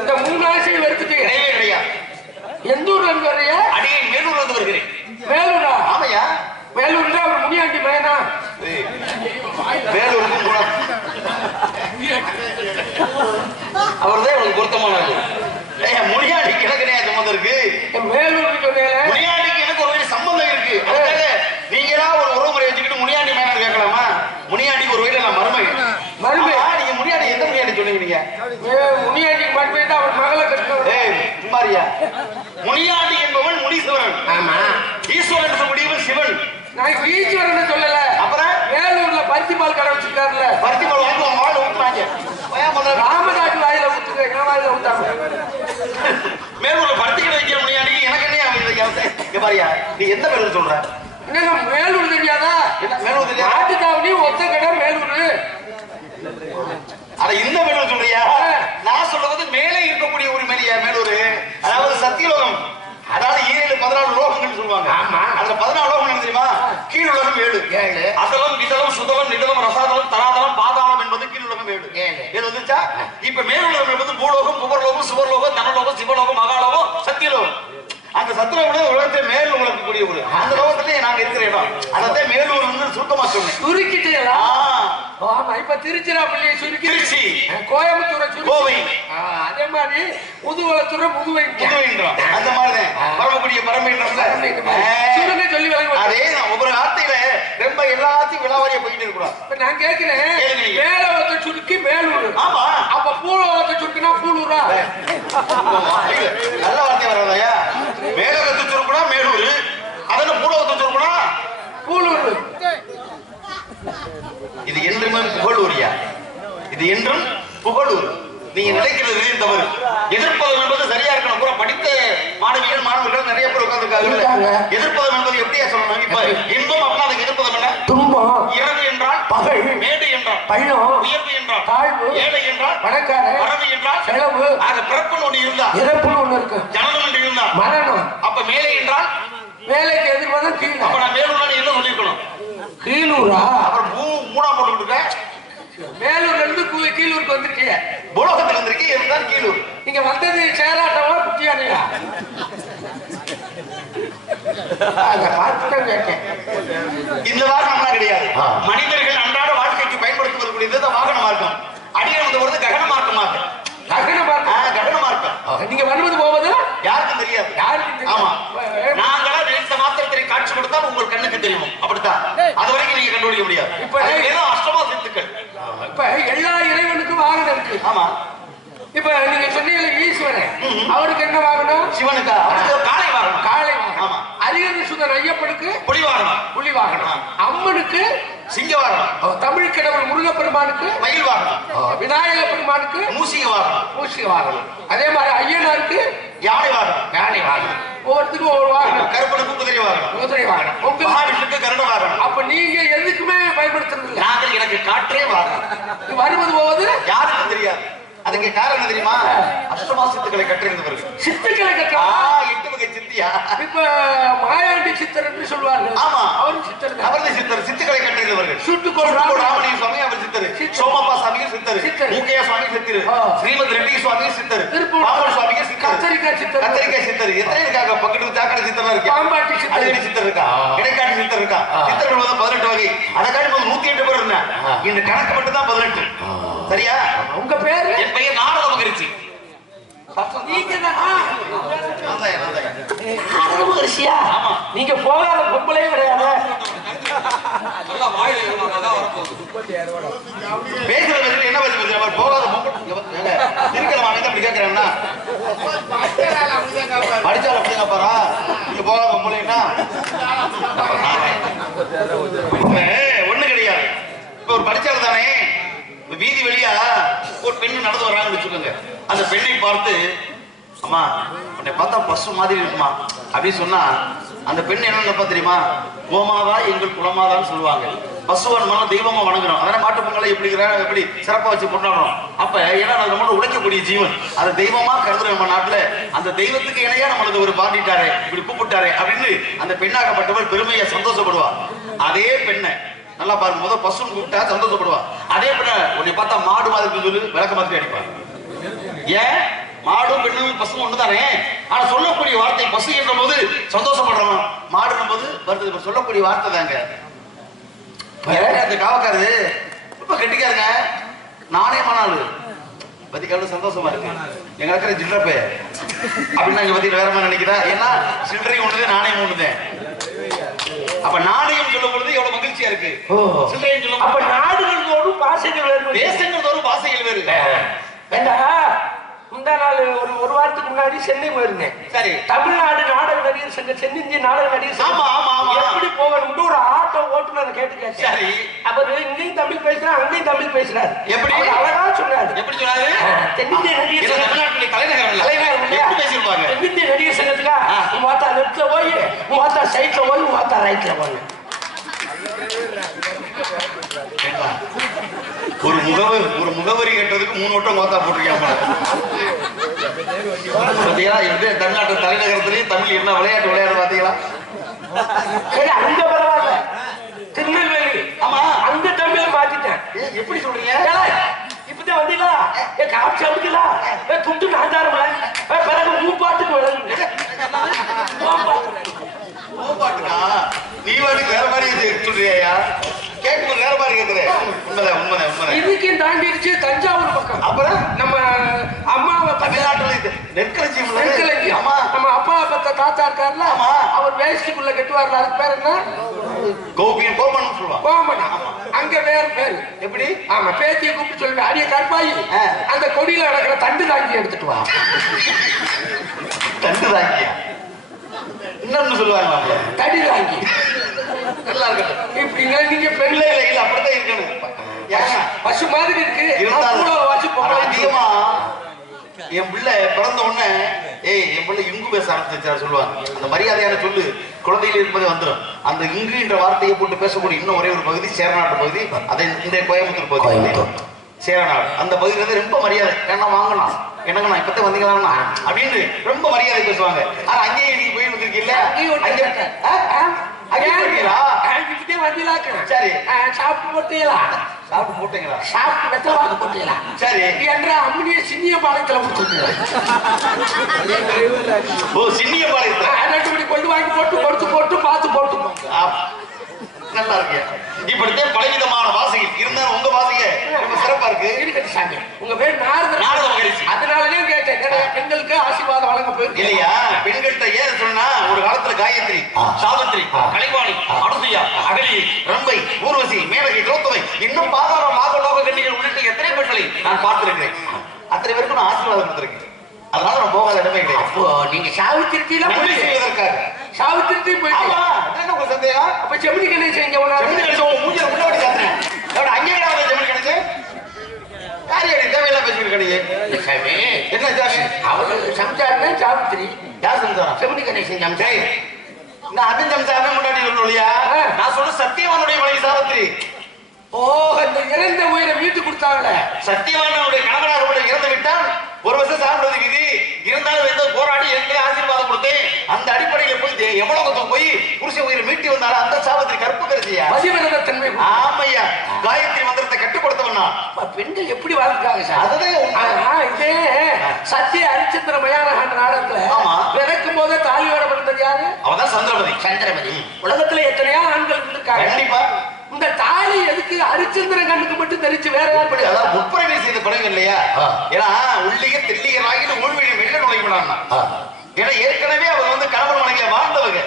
இந்த மூணு ஆசையும் வெறுத்துட்டீங்க கிடையவே கிடையாது எந்த ஊர்ல இருந்து வர்றீங்க? அடியன் மேலூர் வந்து வருகிறேன். வேலூரா ஆமையா? வேலூர்னா அவர் முனியாண்டி வேலூருக்கும் குணம். அவர்தான் இவனுக்கு பொருத்தமானது ஏய், முனியாண்டிக்கு எனக்கு என்ன சம்மந்தம் இருக்கு சொன்னேன் முனியாண்டிக்கு எனக்கு ஒரு சம்பந்தம் இருக்கு. நீங்களா ஒரு உறவு முறை வச்சுக்கிட்டு முனியாண்டி மேனு கேட்கலாமா? முனியாண்டிக்கு ஒரு வகையில் நான் மருமை மருமை? நீங்க. முனியாண்டிக்கு மட்டும் அவர் மகளை கட்டணும் ஏய் சுமாரியா முனியாண்டி என்பவன் முனீஸ்வரன். ஆமா. ஈஸ்வரன் என்று முடியவன் சிவன். நான் ஈஸ்வரன் சொல்லல. அப்புறம்? வேலூர்ல பருத்தி பால் கடை வச்சிருக்காருல்ல. பருத்தி பழம் வந்து உங்க வாழை ஊத்துறாங்க ராமதாஸ் வாயில ஊத்துங்க என் வாயில ஊத்தாம. மேலூர்ல பருத்தி கடை வைக்கிற முனியாண்டிக்கு எனக்கு என்ன பாரியா நீ எந்த பேரு சொல்ற? வேலூர் தெரியாதா? மேலூர் தெரியாது? நாட்டுத்தாவணி ஒத்த கடை வேலூர் அட இந்த மேலூர் சொல்றியா? நான் சொல்றது மேலே இருக்கக்கூடிய ஒரு மேலியா மேலூர் அதாவது சத்தியலோகம். அதாவது ஏழு பதினாலு லோகங்கள் சொல்லுவாங்க. ஆமா. அதுல பதினாலு லோகம் தெரியுமா? கீழ் உலகம் ஏழு. ஏழு. அசலம் விதலம் சுதலம் நிதலம் ரசாதலம் தராதலம் பாதாளம் என்பது கீழ் உலகம் ஏழு. ஏழு. இது வந்துச்சா? இப்ப மேலுலகம் என்பது பூலோகம் புகர்லோகம் சுவர்லோகம் தனலோகம் சிவலோகம் மகாலோகம் சத்தியலோகம். அந்த சத்தியலோகம் உலகத்தை மேல் உலகக்கூடிய ஒரு அந்த லோகத்திலே நாங்க இருக்கிற இடம். அதான் மேலூர் வந்து சுத்தமா சொன்னேன் சுருக்கிட்டீங்களா? ஆமா இப்ப திருச்சிராப்பள்ளியை சுருக்கி திருச்சி. கோயம்புத்தூரை கோவை. அதே மாதிரி முதுகுளத்தூரை முதுவை புதுவைன்றோம். அந்த மாதிரிதான். பரமக்குடிய பரமேன்றோம்ல. சுருங்க சொல்லி அதே தான் ஒவ்வொரு வார்த்தையில ரொம்ப எல்லாத்தையும் விழாவாரியா போயிட்டு இருக்கக்கூடாது. இப்ப நான் கேட்கிறேன். மேலவத்தை சுருக்கி மேலூர். ஆமா. அப்ப பூலவத்தை சுருக்கினா பூலூரா? நல்ல வார்த்தை வராதயா மேலகத்து சுருக்குனா மேலூர் அதென்ன மூலகத்து சுருக்குனா பூலூர். இது என்றுமே புகழூரியா? இது என்றும் புகழூர். நீங்க நினைக்கிறது தவறு எதிர்ப்பதம் என்பது சரியா இருக்கணும். பூரா படித்த மாணவிகள் மாணவர்கள் நிறைய பேர் உட்கார்ந்துருக்காங்க. எதிர்ப்பதம் என்பது எப்படியா சொல்லணும்? இப்ப இன்பம் அப்படின்னா அதுக்கு எதிர்ப்பதம் என்ன? துன்பம். இரவு என்றால் பகல். மேடு என்றால் பள்ளம் உயர்வு என்றால் தாழ்வு. ஏழை என்றால் பணக்காரன். வரவு என்றால் செலவு. ஆக பிறப்புன்னு ஒண்ணு இருந்தா இறப்புன்னு ஒண்ணு இருக்கு. ஜனனம் என்று இருந்தா மரணம். அப்ப மேலே என்றால் வேலைக்கு எதிர்ப்பதான் கீழே அப்ப நான் மேலூர்ல என்ன சொல்லிருக்கணும் கீழூரா? அப்புறம் மூணா போட்டுக்கிட்டு மேலூர்ல இருந்து கீழூருக்கு வந்திருக்கீங்க பூலோகத்துக்கு வந்திருக்கு இதுதான் கீழூர். நீங்க வந்தது சேராட்டமா குட்டியானையா? இந்த வாகனம்லாம் கிடையாது. மனிதர்கள் அன்றாட வாழ்க்கைக்கு பயன்படுத்துவதற்குரியது இந்த வாகன மார்க்கம். அடியில் வந்து வருது ககன மார்க்கம் மார்க்கம்? ஆ, பார்த்து ககன மார்க்கம். நீங்க வருவது போவது? யாருக்கும் தெரியாது. யாருக்கும். ஆமா. நாங்களா நினைத்த மாத்திரத்தை காட்சி கொடுத்தால் உங்கள் கண்ணுக்கு தெரியும். அப்படித்தான். அது வரைக்கும் நீங்க கண்டுபிடிக்க முடியாது. இப்ப- வெறும் அஷ்டமா சித்துக்கள். இப்ப எல்லா இறைவனுக்கும் வாகனம் இருக்கு ஆமா. இப்ப நீங்க சொன்னீங்கல்ல ஈஸ்வரன். அவருக்கு என்ன வாகனம்? சிவனுக்கா. காளை வாகனம். காளை ஆமா. வாகனம் அரியணை சுதன் ஐயப்பனுக்கு புலி வாகனம் புலி வாகனம் அம்மனுக்கு சிங்க வாகனம் தமிழ் கடவுள் முருகப்பெருமானுக்கு மயில் வாகனம் விநாயக பெருமானுக்கு மூசிக வாகனம் மூசிக வாகனம் அதே மாதிரி ஐயனாருக்கு யானை வாகனம் யானை வாகனம் ஒவ்வொருத்துக்கும் ஒவ்வொரு வாகனம். கருப்பனுக்கு குதிரை வாகனம் குதிரை வாகனம் உங்களுக்கு மகாவிஷ்ணுக்கு கருட வாகனம் அப்ப நீங்க எதுக்குமே பயன்படுத்துறது நாங்கள் எனக்கு காற்றே வாகனம். வருவது போவது யாருக்கும் தெரியாது. அதுக்கு காரணம் தெரியுமா? அஷ்டமா சித்துக்களை கற்றிருந்தவர்கள் சித்துக்களை கட்டா எட்டு வகை சித்தியா? இப்ப மாயாண்டி சித்தர் என்று சொல்வார்கள். ஆமா. அவரும் சித்தர். அவரது சித்தர் சித்துக்களை கற்றிருந்தவர்கள் சுட்டுக்கொள் ராமலிங்க சுவாமி அவர் சித்தர். சோமப்பா சுவாமியும் சித்தர். சித்தர். மூக்கையா சுவாமி சித்தர். ஸ்ரீமத் ரெட்டி சுவாமியும் சித்தர். பாம்பன் சுவாமிக்கு சித்தர். கத்தரிக்காய் சித்தர். கத்தரிக்காய் சித்தர். எத்தனை இருக்காங்க? பக்கத்து சாக்கடை சித்தர் இருக்கு? பாம்பாட்டி சித்தர். அடிக்கடி சித்தர் இருக்கா? இடைக்காட்டு சித்தர் இருக்கா? சித்தர்கள் வந்து பதினெட்டு வகை. அதை காட்டி நூத்தி எட்டு பேர் இருந்தா இந்த கணக்கு மட்டும் தான் பதினெட்டு சரியா? உங்க பேரு என் பெயர் நாரத மகிழ்ச்சி நீங்க போகாத பொம்பளையே கிடையாது. பேசுற பேசுற என்ன பேச பேசுற? அவர் போகாத இருக்கிற வாங்க அப்படி கேட்கிறேன்னா படிச்சாலும் அப்படிங்க பாரா நீங்க போகாத பொம்பளைன்னா? ஒண்ணு கிடையாது. இப்ப ஒரு படிச்சாலும் தானே? வீதி வழியா ஒரு பெண்ணு நடந்து வர்றாங்கன்னு வச்சுக்கோங்க. அந்த பெண்ணை பார்த்து அம்மா உன்னை பார்த்தா பசு மாதிரி இருக்குமா? அப்படின்னு சொன்னா அந்த பெண் என்ன நினைப்பா தெரியுமா? கோமாதா எங்கள் குலமாதான்னு சொல்லுவாங்க. பசுவன் மனம் தெய்வமா வணங்குறோம். அதனால மாட்டு பொங்கலை எப்படி இருக்கிற- எப்படி சிறப்பா வச்சு கொண்டாடுறோம். அப்ப ஏன்னா அது நம்மளோட உழைக்கக்கூடிய ஜீவன். அதை தெய்வமா கருதுற நம்ம நாட்டுல அந்த தெய்வத்துக்கு இணையா நம்மளுக்கு ஒரு பாடிட்டாரு இப்படி கூப்பிட்டாரே அப்படின்னு அந்த பெண்ணாகப்பட்டவர் பெருமையா சந்தோஷப்படுவார் அதே பெண்ணை நல்லா பாருங்க முதல் பசுன்னு கூப்பிட்டா சந்தோஷப்படுவா. அதே பெண்ணை உன்னை பார்த்தா மாடு மாதிரி சொல்லி விளக்க மாதிரி அடிப்பாங்க ஏன்? மாடும் பெண்ணும் பசுவும் ஒண்ணுதானே? ஆனா சொல்லக்கூடிய வார்த்தை பசு என்ற போது சந்தோஷப்படுறவன். மாடுன்னும் போது வருது. சொல்லக்கூடிய வார்த்தை தாங்க. அந்த காவக்காரது ரொம்ப கெட்டிக்காருங்க நானே மணாளு. பத்தி எவ்வளவு சந்தோஷமா இருக்கு. எங்க இருக்கிற சில்லறப்ப அப்படின்னு எங்க பத்தி வேற மாதிரி நினைக்கிறா. ஏன்னா சில்லறையும் ஒண்ணுதே நாணயம் ஒண்ணுதே அப்ப நாணயம் சொல்லும் பொழுது எவ்வளவு மகிழ்ச்சியா இருக்கு. சொல்லும் அப்ப போது நாடுகளோடும் பாசைகள் வேறு தேசங்கள் தோறும் பாசைகள் வேறு. ஏண்டா? முந்தா நாள் ஒரு ஒரு வாரத்துக்கு முன்னாடி சென்னை போயிருந்தேன். சரி. தமிழ்நாடு நாடக நடிகர் சங்க தென்னிந்திய நாடக நடிகர் ஆமா, ஆமா, ஆமா. எப்படி போகணும்னு ஒரு ஆட்டோ ஓட்டுநரை கேட்டு கேட்டேன் சரி. அவர் இங்கேயும் தமிழ் பேசுறாரு அங்கேயும் தமிழ் பேசுறாரு. எப்படி? அழகா சொன்னாரு. எப்படி சொன்னாரு? தென்னிந்திய நடிகர் தமிழ்நாட்டுல இல்லையா? எப்படி பேசியிருப்பாங்க? தென்னிந்திய நடிகர் உன் மாத்தா லெப்ட்ல போய் மாத்தா சைட்ல போய் மாத்தா ரைட்ல போய் ஒரு முகவர் ஒரு முகவரி கட்டுறதுக்கு மூணு வட்டம் கோத்தா போட்டிருக்காங்க பாத்தீங்களா? எப்படி தமிழ்நாட்டு தலைநகரத்திலேயே தமிழ் என்ன விளையாட்டு விளையாடு பாத்தீங்களா? அங்க பரவாயில்ல. திருநெல்வேலி. ஆமா. அந்த தமிழை மாத்திட்டேன். எப்படி சொல்றீங்க? இப்பதான் வந்தீங்களா? ஏ அமுக்கலா? ஏ துண்டு ஏ பிறகு மூப்பாட்டுக்கு விளங்கு பாட்டுக்கா நீ வாட்டுக்கு வேற மாதிரி இது சொல்றியா கேட்கும்போது வேற மாதிரி உண்மைதான் உண்மைதான் உண்மைதான். இதுக்கும் தாண்டிடுச்சு தஞ்சாவூர் பக்கம். அப்புறம்? நம்ம அம்மாவை தமிழ்நாட்டுல நெற்களஞ்சியம் உள்ளது. நெற்களஞ்சி. ஆமா. நம்ம அப்பா பத்த தாத்தா இருக்காருல்ல ஆமா. அவர் வேஷ்டிக்குள்ள கட்டுவார்ல அதுக்கு பேர் என்ன? கோபியம் கோபன் சொல்லுவான் கோமன். அங்க வேற பேரு. எப்படி? ஆமா பேத்தியை கூப்பிட்டு சொல்லுவேன். அடிய கற்பாயி. அந்த கொடியில நடக்கிற தண்டு தாங்கி எடுத்துட்டு வா. தண்டு தாங்கியா இன்னொன்னு சொல்லுவாங்க தடி தாங்கி நல்லா இருக்கட்டும் இப்படிங்க நீங்க பெண்ல இல்ல இல்ல அப்படித்தான் இருக்கணும். பசு மாதிரி இருக்கு. இருந்தாலும் பொம்பளை அதிகமா என் பிள்ளை பிறந்த உடனே ஏய் என் பிள்ளை இங்கு பேச ஆரம்பிச்சாரு சொல்லுவாங்க. அந்த மரியாதையான சொல்லு குழந்தையில இருக்கும்போதே வந்துடும் அந்த இங்குன்ற வார்த்தையை போட்டு பேசக்கூடிய இன்னும் ஒரே ஒரு பகுதி சேரநாட்டு பகுதி அதை இந்த கோயம்புத்தூர் பகுதி. சேரநாடு. அந்த பகுதியில இருந்து ரொம்ப மரியாதை. என்ன வாங்கலாம் என்னங்கண்ணா இப்பதான் வந்தீங்களா அப்படின்னு ரொம்ப மரியாதை பேசுவாங்க. ஆனா அங்கேயே நீங்க போய் வந்திருக்கீல்ல? சரி. சாப்பிட்டு போட்டீங்களா? சாப்பிட்டு போட்டீங்களா? சாப்பிட்டு வெத்தவாக்க போட்டீங்களா? சரி. என்ற அம்மினிய சின்னிய பாளையத்துல ஓ சின்னிய பாளையத்துல? கொண்டு வாங்கி போட்டு கொடுத்து போட்டு பார்த்து போட்டு. நல்லா இருக்கு. இப்படித்தான் பலவிதமான வாசைகள். இருந்தாலும் உங்க வாசைங்க ரொம்ப சிறப்பா இருக்கு. இருக்கட்டும் சாமி. உங்க பேர் நாரத நாரத மகரிஷி. அதனாலதான் கேட்டேன். பெண்களுக்கு ஆசீர்வாதம் வழங்க போயிருக்கு இல்லையா? பெண்கள்கிட்ட ஏன் சொன்னா ஒரு காலத்துல காயத்ரி சாவித்ரி கலைவாணி அனுசுயா அகலி ரம்பை ஊர்வசி மேலகை திரௌத்தமை இன்னும் பாதாளம் மாக லோக கண்ணிகள் உள்ளிட்ட எத்தனை பெண்களை நான் பார்த்திருக்கிறேன். அத்தனை பேருக்கும் நான் ஆசீர்வாதம் கொடுத்திருக்கேன் அதனால நான் போகாத இடமே கிடையாது அப்போ நீங்க சாவித்திருத்தியில நன்றி போயிட்டு. செய்வதற்காக. சாவித்திருத்தி போயிட்டு. உங்களுக்கு சந்தேகம்? அப்ப செம்மணி கணேசன் இங்க ஜெமினி உள்ள கணேசன் உன் மூஞ்சில உள்ள வடி காட்டுறேன் எவ்வளவு அங்கே கிடாத ஜெமினி கணேசன் யார் யாரு தேவையில்லாம் பேசிக்கிட்டு கிடையாது சாமி என்ன சாமி அவரு சம்சாரமே சாவித்திரி. யார் செஞ்சாரா? செம்மணி கணேசன் சம்சாரி நான் அபிஞ்சம் சாமி முன்னாடி சொல்லலையா ஆ. நான் சொல்ற சத்தியவானுடைய மனைவி சாவித்ரி ஓ இந்த இறந்த உயிரை வீட்டு கொடுத்தாங்களே. சத்தியவானுடைய கணவனார் இறந்து விட்டால் ஒரு வருஷம் சாப்பிடுவது விதி. இருந்தாலும் எந்த போராடி எங்களை ஆசீர்வாதம் கொடுத்தேன். அந்த அடிப்படையில் போய் எவ்வளவு போய் புருஷ உயிரை மீட்டி வந்தாலும் அந்த சாவித்ரி கற்பு கருதியா பதிவிரத தன்மை ஆமையா. காயத்ரி மந்திரத்தை கட்டுப்படுத்தவனா? பெண்கள் எப்படி வாழ்க்காங்க சார்? அதுதான் இதே சத்திய ஹரிச்சந்திர மயான நாடகத்துல. பிறக்கும் போதே தாலியோட பிறந்தது யாரு? அவதான் சந்திரமதி சந்திரமதி உலகத்துல எத்தனையோ ஆண்கள் இருந்திருக்காங்க. கண்டிப்பா. இந்த தாலி எதுக்கு ஹரிச்சந்திரன் கண்ணுக்கு மட்டும் தெரிச்சு வேற யார் இப்படி படம் இல்லையா. ஏன்னா உள்ளிக தெல்லிகராகின ஊழ்விழி வெள்ள நுழைவிடான் ஏன்னா ஏற்கனவே அவர் வந்து கணவன் மனைவியா வாழ்ந்தவங்க.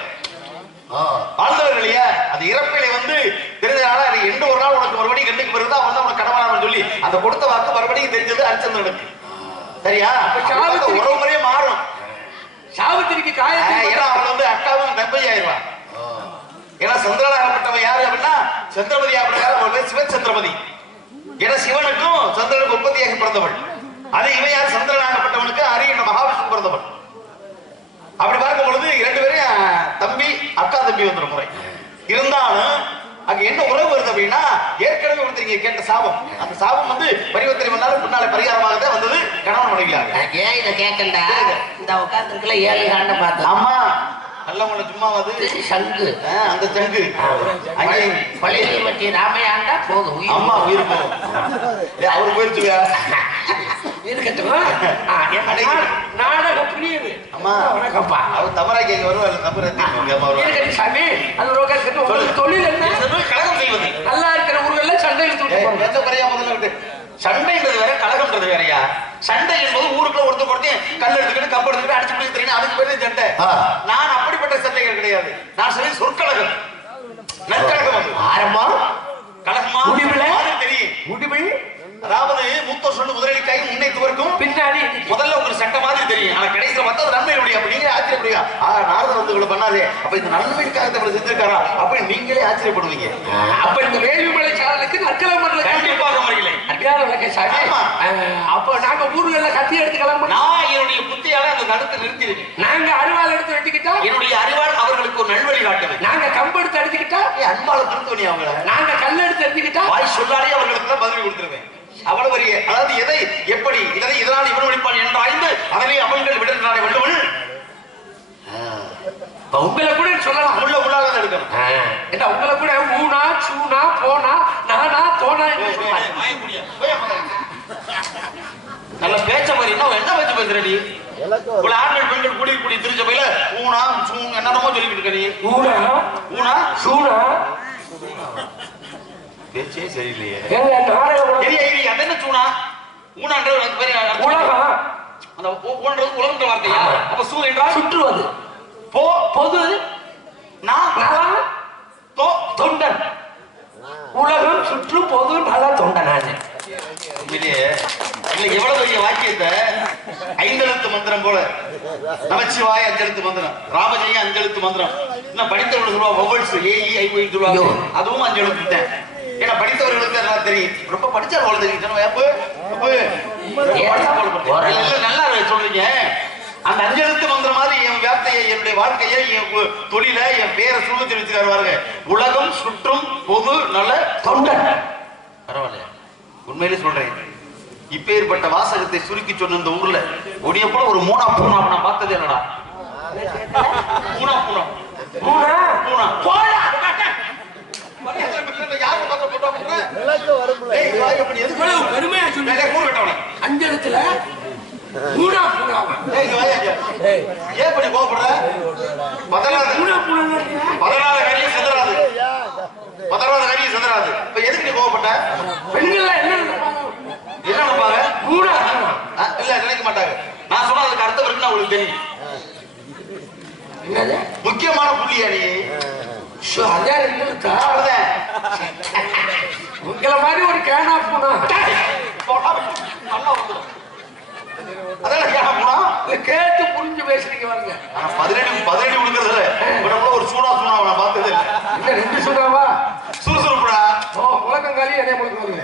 வாழ்ந்தவர்கள் இல்லையா? அது இறப்பிலே வந்து தெரிஞ்சனால அது எந்த ஒரு நாள் உனக்கு மறுபடியும் வருது அவன் தான் உனக்கு கணவனாக சொல்லி அந்த கொடுத்த வாக்கு மறுபடியும் தெரிஞ்சது ஹரிச்சந்திரனுக்கு சரியா? உறவு முறையே மாறும். சாவித்திரிக்கு காயத்ரி ஏன்னா அவன் வந்து அக்காவும் தம்பி ஆயிடுவான். ஏன்னா சந்திரனாகப்பட்டவன் யாரு அப்படின்னா சந்திரமதி அப்படிங்கிற ஒரு பேர் சிவச்சந்திரமதி ஏன்னா சிவனுக்கும் சந்திரனுக்கு உற்பத்தியாக பிறந்தவள் அது இவன் யார் சந்திரனாகப்பட்டவனுக்கு அரி என்ற மகாவிஷ்ணு பிறந்தவள். அப்படி பார்க்கும் பொழுது இரண்டு பேரும் தம்பி அக்கா தம்பி வந்துற முறை. இருந்தாலும் அங்க என்ன உறவு வருது அப்படின்னா ஏற்கனவே ஒருத்தர் கேட்ட சாபம். அந்த சாபம் வந்து பரிவர்த்தனை பண்ணாலும் பின்னால பரிகாரமாக தான் வந்தது கணவன் மனைவியாக ஏன் இதை கேட்கண்டா இந்த உட்காந்துருக்கல ஏழு காண்ட பார்த்தோம் ஆமா. நல்லவங்கள சும்மாவது சங்கு. அந்த சங்கு. பழைய மட்டி ராமையாண்டா போதும் அம்மா உயிர் போகும் அவரு போயிருச்சுங்க நாடக பிரியரு அம்மா. வணக்கம்ப்பா அவர் தமரா கேட்க வருவார் தமரா தீர்ப்பு வருவார். இருக்கட்டும் சாமி. அது ஒரு தொழில் என்ன? கழகம் செய்வது. நல்லா இருக்கிற ஊர்கள்ல சண்டை இழுத்து விட்டு முதல்ல விட்டு. சண்டைன்றது வேற கழகம்ன்றது வேறயா? சண்டை என்பது ஊருக்குள்ள ஒருத்தர் ஒருத்தர் கல் எடுத்துக்கிட்டு கம்பு எடுத்துக்கிட்டு அடிச்சு பிடிச்சி தெரியும் அதுக்கு பேரு சண்டை. நான் அப்படிப்பட்ட சண்டைகள் கிடையாது. நான் சொல்லி சொற்கழகம் நற்கழகம் ஆரம்பம்? கழகமா முடிவுல? தெரியும். முடிவு? அதாவது மூத்தோர் சொல்லு முதலீடு முன்னை துவர்க்கும் பின்னாடி. முதல்ல உங்களுக்கு சட்டை மாதிரி தெரியும். ஆனா கடைசியில பார்த்தா அது நன்மை அப்படி நீங்க ஆச்சரியப்படுவீங்க. ஆ நாரதர் வந்து இவ்வளவு பண்ணாதே. அப்ப இந்த நன்மைக்காக இவ்வளவு செஞ்சிருக்காரா? அப்ப நீங்களே ஆச்சரியப்படுவீங்க. அப்ப இந்த வேள்விமலை சாரலுக்கு நற்கலை மண்டல கண்டிப்பாக. ஆ, அப்ப நாங்க ஊர்கள்ல கத்தி எடுத்து கிளம்பணும் நான் என்னுடைய புத்தியால அந்த நடுத்து நிறுத்திருக்கேன் நாங்க அருவாள் எடுத்து வெட்டிக்கிட்டா? என்னுடைய அறிவால் அவர்களுக்கு ஒரு நல்வழி காட்டுவேன். நாங்க கம்பு எடுத்து அடிச்சுக்கிட்டா? அன்பால திருத்தவனி அவங்கள. நாங்க கல் எடுத்து அடிச்சுக்கிட்டா? வாய் சொல்லாலே அவர்களுக்கு தான் பதில் கொடுத்துருவேன். அவ்வளவு பெரிய அதாவது எதை எப்படி இதனை இதனால் இவன் ஒழிப்பான் என்று ஆய்ந்து அதனை அவன்கள் விடுகிறானே வள்ளுவன். உங்களை கூட சொல்லலாம் உள்ள உள்ளாக தான் எடுக்கணும் என்ன உங்களை கூட ஊனா சூனா போனா நானா தோனா. நல்ல பேச்ச மாதிரி என்ன என்ன பேச்சு பேசுற நீ? இவ்வளவு ஆண்கள் பெண்கள் கூடி கூடி திரிஞ்ச பையில ஊனா சூன் என்னென்னமோ சொல்லிட்டு இருக்க நீ. ஊனா? ஊனா? சூனா? பேச்சே சரியில்லையே. என்ன சூனா? ஊனான்ற பேரு. உலகம். அந்த ஊன்றது உலகன்ற வார்த்தையா? அப்ப சூ என்றால்? சுற்றுவது போ பொது நான் தோ தொண்டன். உலகம் சுற்று பொது நல தொண்டனான. இல்ல எவ்வளவு பெரிய வாக்கியத்தை? ஐந்தெழுத்து மந்திரம் போல. நமச்சிவாய அஞ்செழுத்து மந்திரம். ராமஜெய அஞ்செழுத்து மந்திரம். இன்னும் படித்தவர்கள் சொல்லுவா வொவல்ஸ் ஏஇ ஐ சொல்லுவாங்க. அதுவும் அஞ்செழுத்து தான் ஏன்னா படித்தவர்களுக்கு எல்லாம் தெரியும். ரொம்ப படிச்சா போல தெரியும். நல்லா சொல்றீங்க. அந்த அஞ்செழுத்து மந்திரம் மாதிரி என் வார்த்தையை என்னுடைய வாழ்க்கையை என் தொழில என் பேரை சுருத்தி வச்சுக்காரு பாருங்க. உலகம் சுற்றும் பொது நல தொண்டன். பரவாயில்ல உண்மையிலே சொல்றேன். இப்பேற்பட்ட வாசகத்தை சுருக்கி சொன்ன இந்த ஊர்ல உடைய போல ஒரு மூணா பூனா நான் பார்த்ததே என்னடா மூணா பூனா. ஊனா பூனா போடா யாரு பார்த்த போட்டோ போடுற? ஏய், வாய் அப்படி எதுக்கு? இவ்வளவு பெருமையா கட்டவனே. அஞ்சலத்துல ஊனா பூனாவா. ஏன் இப்படி கோவப்படுற? பதறாத. ஊனா பூனா பதறாத காரியம் சிதறாது. பதறாத காரியம் சிதறாது. இப்ப எதுக்கு நீ கோவப்பட்ட? பெண்கள் என்ன? என்ன நினைப்பாங்க? இல்ல நினைக்க மாட்டாங்க நான் சொன்னா அதுக்கு அர்த்தம் இருக்குன்னு அவங்களுக்கு தெரியும் என்னது முக்கியமான புள்ளியா நீ அதான் உங்களை மாதிரி ஒரு கேனா பூனா. கேட்டா புரிஞ்சு பேசுறீங்க பாருங்க. ஆனா பதினடி பதினடி கொடுக்கறதுல இவனை ஒரு சூடா சூடா அவனை பார்த்தது இல்லை. ரெண்டு சொன்னாவா சுறுசுறுப்புடா. ஓ உலகம் காலி அதே முழக்கம் வருது.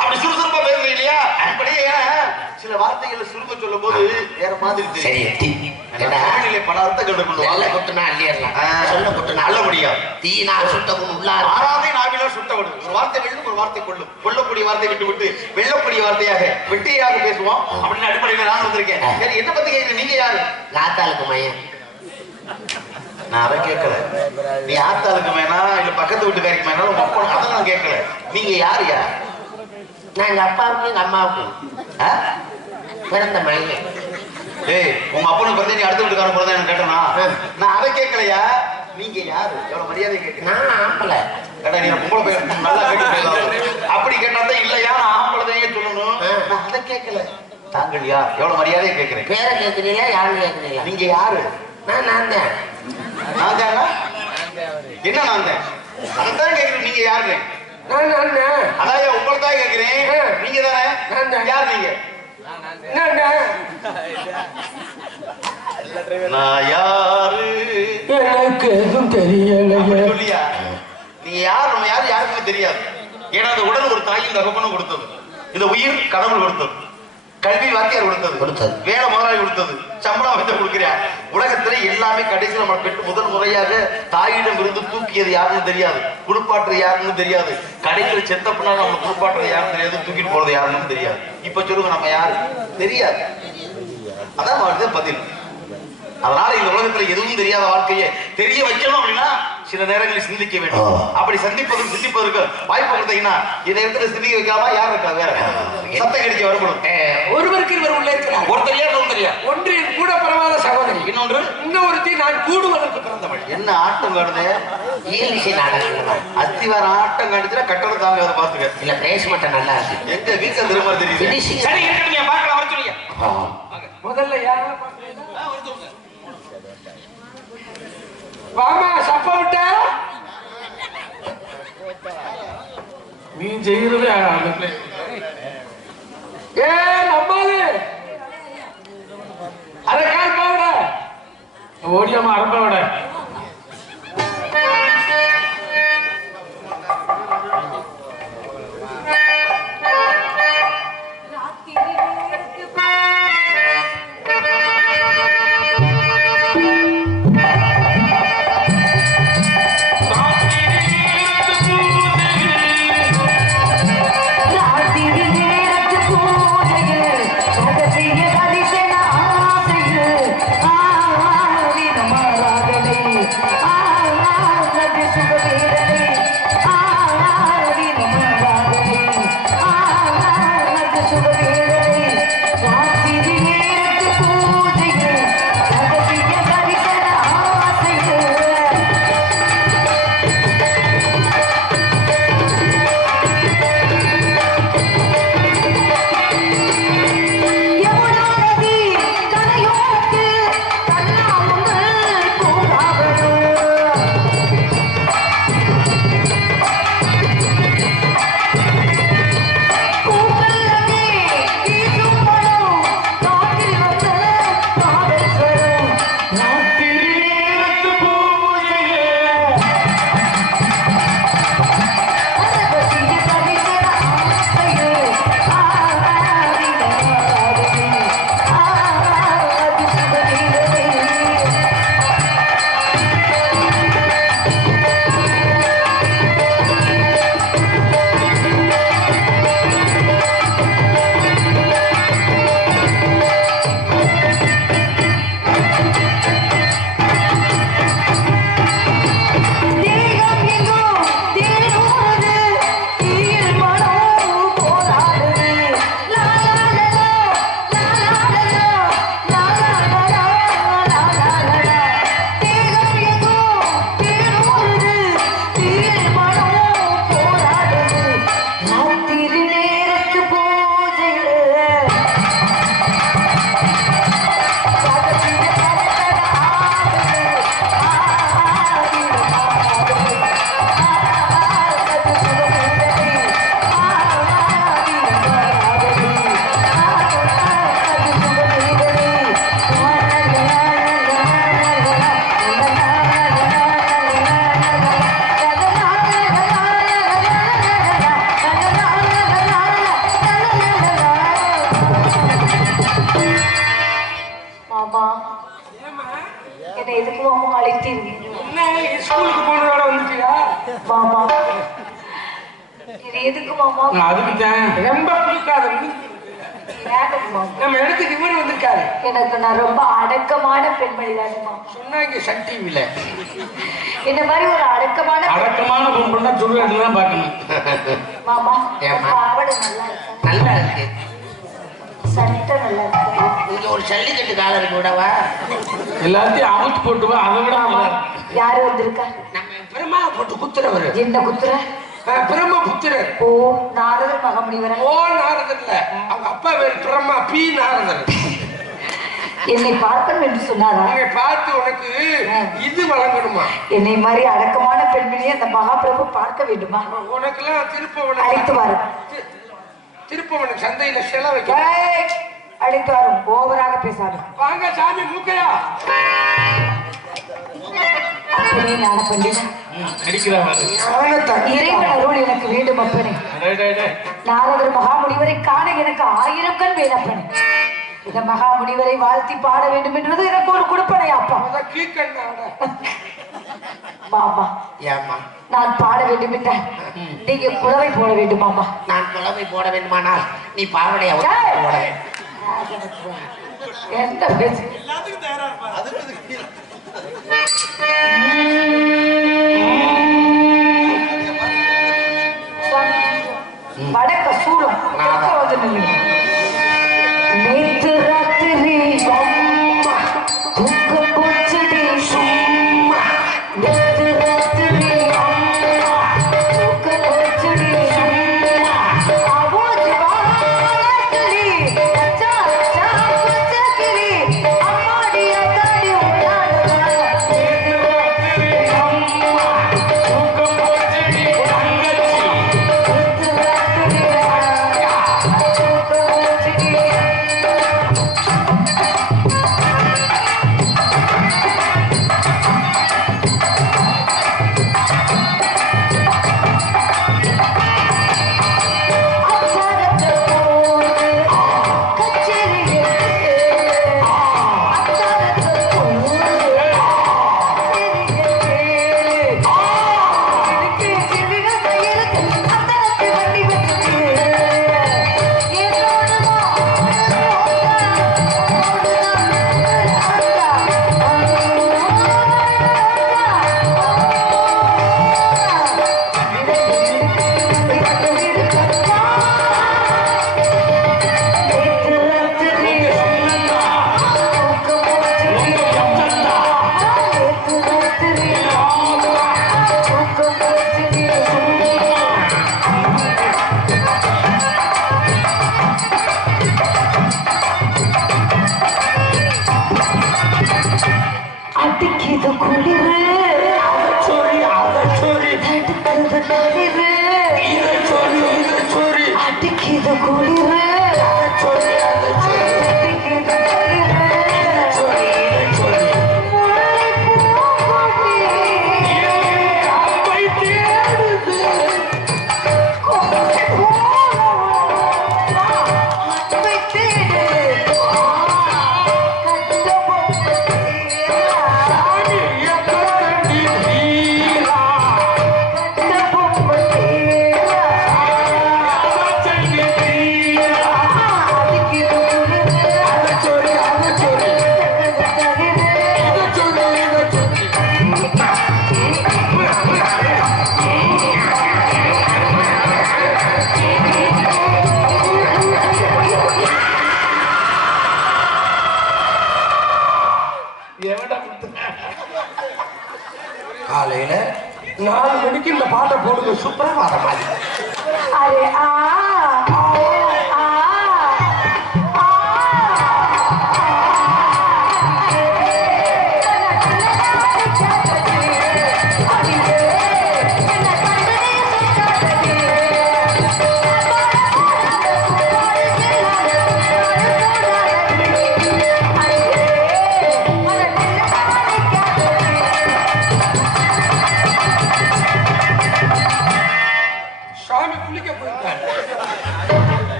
அப்படி சுறுசுறுப்பா பேசுறீங்க இல்லையா? அப்படியே ஏன் சில வார்த்தைகளை சுருக்க சொல்லும் போது வேற மாதிரி தெரியும் தமிழிலே பல அர்த்தங்கள் இருக்கும் குட்டுனா அள்ளிடலாம். சொல்ல குட்டுனா நல்ல முடியாது. தீனா சுட்டவும் உள்ளார். ஆறாதே நாவிலா சுட்டவன் ஒரு வார்த்தை வெல்லும் ஒரு வார்த்தை கொள்ளும். கொல்லக்கூடிய வார்த்தை விட்டு விட்டு வெல்லக்கூடிய வார்த்தையாக வெட்டியாக பேசுவோம். அப்படின்னு அடிப்படையில் நான் வந்திருக்கேன். சரி என்ன பத்தி கேட்க நீங்க யாரு? காத்தாளுக்கு மயன் நான் அதை கேட்கல. நீ ஆத்தாளுக்கு வேணா இல்ல பக்கத்து வீட்டுக்காரிக்கு வேணா உங்க அப்பா அதை நான் கேட்கல. நீங்க யாரு யார்? நான் எங்க அப்பாவுக்கும் எங்க அம்மாவுக்கும்? பிறந்த மயன் ஏய் உங்க அப்பனுக்கு பிறந்த நீ அடுத்த வீட்டுக்காரன் பிறந்த எனக்கு கேட்டனா. நான் அதை கேட்கலையா? நீங்க யாரு? எவ்வளவு மரியாதை கேட்கிறேன் நான் ஆம்பளை. கேட்டா நீ பொம்பளை பையன் நல்லா கேட்டு அப்படி கேட்டா தான் இல்லையா? நான் ஆம்பளை தான் சொல்லணும். நான் அதை கேட்கல. தாங்கள் யார்? எவ்வளவு மரியாதையை கேட்கிறேன் பேரை கேட்கிறீங்களா யாரும் கேட்கிறீங்களா? நீங்க யாரு? நான் நான் தான். நான் தானா? என்ன நான் தான்? அதைத்தான் கேட்கிறேன் நீங்க யாரு? நான் நான் அதான் உங்களை தான் கேட்கிறேன். நீங்க தான். யார் நீங்க? நான் நான் யாரு எனக்கு எதுவும் அப்படி தெரியலையே. சொல்லியா? நீ யார்? நம்ம யாரு யாருக்குமே தெரியாது. ஏன்னா அந்த உடல் ஒரு தாயும் தகப்பனும் கொடுத்தது. இந்த உயிர் கடவுள் கொடுத்தது. கல்வி வாத்தியார் கொடுத்தது. கொடுத்தது. வேலை முதலாளி கொடுத்தது. சம்பளம் வந்து கொடுக்கிறார் உலகத்துல எல்லாமே கடைசியில் நம்ம பெற்று முதல் முறையாக தாயிடம் இருந்து தூக்கியது யாருன்னு தெரியாது. குளிப்பாட்டுறது யாருன்னு தெரியாது. கடைசியில செத்த பின்னா நம்ம குளிப்பாட்டுறது யாருன்னு தெரியாது. தூக்கிட்டு போறது யாருன்னு தெரியாது. இப்ப சொல்லுங்க நம்ம யாரு? தெரியாது. அதான் வாழ்க்கை பதில். அதனால இந்த உலகத்துல எதுவும் தெரியாத வாழ்க்கையை. தெரிய வைக்கணும் அப்படின்னா சில நேரங்களில் சிந்திக்க வேண்டும். அப்படி சந்திப்பதற்கு சிந்திப்பதற்கு வாய்ப்பு கொடுத்தீங்கன்னா இந்த இடத்துல சிந்திக்க வைக்காம யார் இருக்கா? வேற சத்தம் கடிக்க வரப்படும். ஒருவருக்கு இருவர் உள்ள இருக்கிறார். ஒருத்தர் ஏன் ஒருத்தர் தெரியா ஒன்று என் கூட பிறவாத சகோதரி. இன்னொன்று? இன்னொருத்தி நான் கூடுவதற்கு பிறந்தவள். என்ன ஆட்டம் காடுது ஈலிசை நாடகம் அத்திவார ஆட்டம் காட்டுச்சுன்னா கட்டணம் தாங்க அதை பாத்துக்க இல்ல பேச மாட்டேன் நல்லா இருக்கு. எங்க வீட்டுல திரும்ப தெரியுது. சரி இருக்கட்டும் பார்க்கலாம் வர சொல்லுங்க முதல்ல யாரை பார்க்கலைன்னா? வாமா சப்ப விட்ட. நீ செய்யறது அந்த. ஏ நம்மாலு அரை கால் பாவிட ஓடியாமா அரம்ப எனக்கு நான் ரொம்ப அடக்கமான பெண்மணி தானே மாமா சொன்னாங்க சன் டிவில. இந்த மாதிரி ஒரு அடக்கமான அடக்கமான பொண்ணா சொல்லுறது தான் பார்க்கணும். மாமா? பாவடை நல்லா இருக்கு? நல்லா இருக்கு. சட்டை நல்லா இருக்கு? இங்க ஒரு ஜல்லிக்கட்டு காலம் இருக்கு விடவா. எல்லாத்தையும் அவுத்து போட்டு வா அதை விட. யாரு வந்திருக்கா? நம்ம பிரமா போட்டு குத்துறவர். என்ன குத்துற? பிரம்ம புத்திரர். ஓ நாரதர் மகமுனிவர? ஓ நாரதர் இல்ல அவங்க அப்பா பேர் பிரம்மா பி. நாரதர். என்னை பார்க்கணும் என்று சொன்னாரா? பார்த்து உனக்கு இது வழங்கணுமா? என்னை மாதிரி அடக்கமான பெண்மணியை அந்த மகாபிரபு பார்க்க வேண்டுமா? உனக்கெல்லாம் திருப்பவன அழைத்து வாரு. திருப்பவனுக்கு சந்தையில சில வைக்க ஏய், அழைத்து வாரும் ஓவராக பேசாது. வாங்க சாமி மூக்கையா எனக்கு வேண்டும் அப்பனே. நாரதர் மகாமுனிவரை காண எனக்கு ஆயிரம் கண் வேணப்பனே. இந்த மகாமுனிவரை வாழ்த்தி பாட வேண்டும் என்றது எனக்கு ஒரு கொடுப்பனை அப்பா. மாமா. ஏம்மா? நான் பாட வேண்டும் என்றால் நீங்க குழவை போட வேண்டும் மாமா. நான் குழம்பை போட வேண்டுமானால் நீ பாவடைய! போட வேண்டும். எந்த பேச்சு? வடக்க சூடம் தெற்க வந்து நில்லுங்க.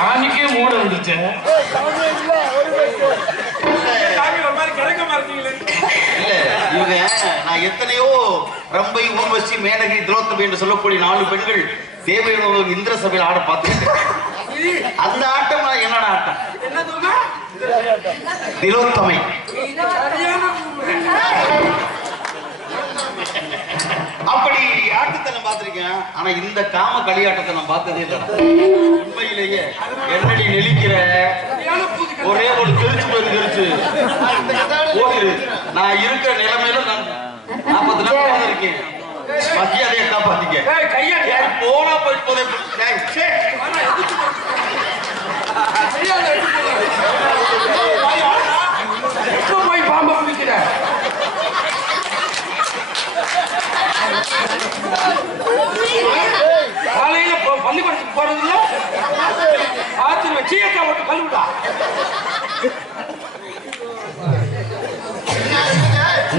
சாமிக்கே மூட வந்துச்சு இல்ல இவங்க நான் எத்தனையோ ரம்பை ஊர்வசி மேனகி திலோத்தமை என்று சொல்லக்கூடிய நாலு பெண்கள் தேவை இந்திர சபையில் ஆட பார்த்துக்கிட்டு அந்த ஆட்டம் நான் என்னோட ஆட்டம். திலோத்தமை. அப்படி ஆட்டத்தை நான் பார்த்திருக்கேன். ஆனா இந்த காம களியாட்டத்தை நான் பார்த்ததே இல்லை உண்மையிலேயே என்னடி நெளிக்கிற ஒரே ஒரு தெரிச்சு போய் தெரிச்சு. போகுது நான் இருக்கிற நிலைமையில நான் நாற்பது நாள் இருக்கேன் மரியாதையை காப்பாத்திக்க போனா போய் போதே போய் பாம்பை பிடிக்கிற காலையில ப- பள்ளிக்கூடத்துக்கு போறது இல்ல ஆத்துல வச்சியக்கா மட்டும் கழுவிடா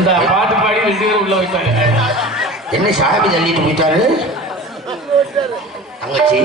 இந்த பாட்டு பாடி ரெண்டு பேரும் உள்ள வைத்தாங்க என்ன சாமி தள்ளிட்டு போயிட்டாரு? தங்கச்சி.